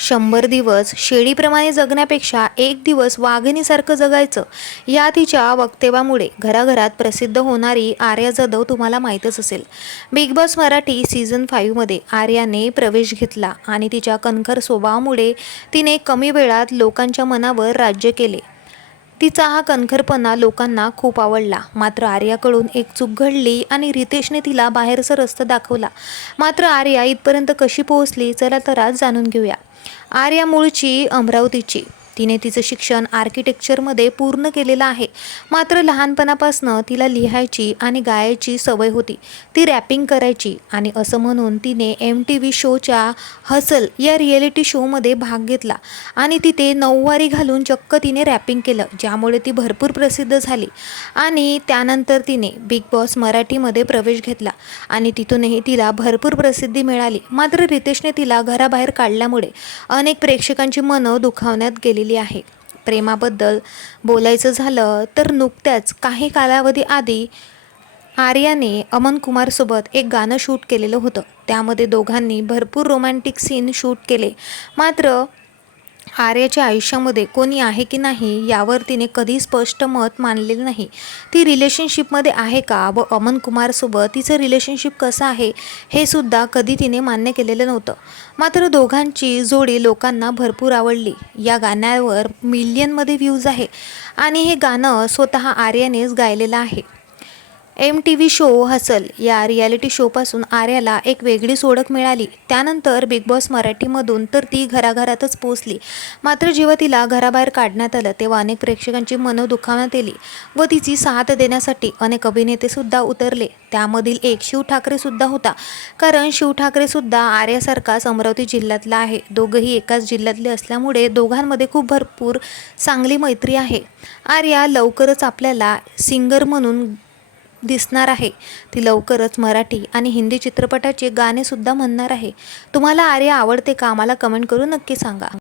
शंभर दिवस शेळीप्रमाणे जगण्यापेक्षा एक दिवस वाघिणीसारखं जगायचं या तिच्या वक्तव्यामुळे घराघरात प्रसिद्ध होणारी आर्या जाधव तुम्हाला माहीतच असेल. बिग बॉस मराठी सीझन फाईव्हमध्ये आर्याने प्रवेश घेतला आणि तिच्या कणखर स्वभावामुळे तिने कमी वेळात लोकांच्या मनावर राज्य केले. तिचा हा कणखरपणा लोकांना खूप आवडला. मात्र आर्याकडून एक चूक घडली आणि रितेशने तिला बाहेरचा रस्ता दाखवला. मात्र आर्या इथपर्यंत कशी पोहोचली चला तर आज जाणून घेऊया. आर्या मूळची अमरावतीची. तिने तिचं शिक्षण आर्किटेक्चरमध्ये पूर्ण केलेलं आहे. मात्र लहानपणापासनं तिला लिहायची आणि गायची सवय होती. ती रॅपिंग करायची आणि असं म्हणून तिने एम टी व्ही शोच्या हसल या रिॲलिटी शोमध्ये भाग घेतला आणि तिथे नऊवारी घालून चक्क तिने रॅपिंग केलं ज्यामुळे ती भरपूर प्रसिद्ध झाली. आणि त्यानंतर तिने बिग बॉस मराठीमध्ये प्रवेश घेतला आणि तिथूनही तिला भरपूर प्रसिद्धी मिळाली. मात्र रितेशने तिला घराबाहेर काढल्यामुळे अनेक प्रेक्षकांची मनं दुखावण्यात गेलेली आहे. प्रेमाबद्दल बोलायचं झालं तर नुकत्याच काही कालावधी आधी आर्याने अमन कुमारसोबत एक गाणं शूट केलेलं होतं. त्यामध्ये दोघांनी भरपूर रोमॅन्टिक सीन शूट केले. मात्र आर्याच्या आयुष्यामध्ये कोणी आहे की नाही यावर तिने कधी स्पष्ट मत मानलेलं नाही. ती रिलेशनशिपमध्ये आहे का व अमन कुमारसोबत तिचं रिलेशनशिप कसं आहे हे सुद्धा कधी तिने मान्य केलेलं नव्हतं. मात्र दोघांची जोडी लोकांना भरपूर आवडली. या गाण्यावर मिलियनमध्ये व्ह्यूज आहे. आणि हे गाणं स्वतः आर्यानेच गायलेलं आहे. M T V show Hustle या रियालिटी शोपासून आर्याला एक वेगळीच ओळख मिळाली. त्यानंतर बिग बॉस मराठीमधून तर ती घराघरातच पोचली मात्र जेव्हा तिला घराबाहेर काढण्यात आलं तेव्हा अनेक प्रेक्षकांची मनं दुखावण्यात आली व तिची साथ देण्यासाठी अनेक अभिनेतेसुद्धा उतरले. त्यामधील एक शिव ठाकरेसुद्धा होता. कारण शिव ठाकरेसुद्धा आर्यासारखाच अमरावती जिल्ह्यातला आहे. दोघंही एकाच जिल्ह्यातले असल्यामुळे दोघांमध्ये खूप भरपूर चांगली मैत्री आहे. आर्या लवकरच आपल्याला सिंगर म्हणून दिसणार आहे. ती लवकरच मराठी आणि हिंदी चित्रपटाचे गाणेसुद्धा म्हणणार आहे. तुम्हाला आर्या आवडते का? आम्हाला कमेंट करून नक्की सांगा.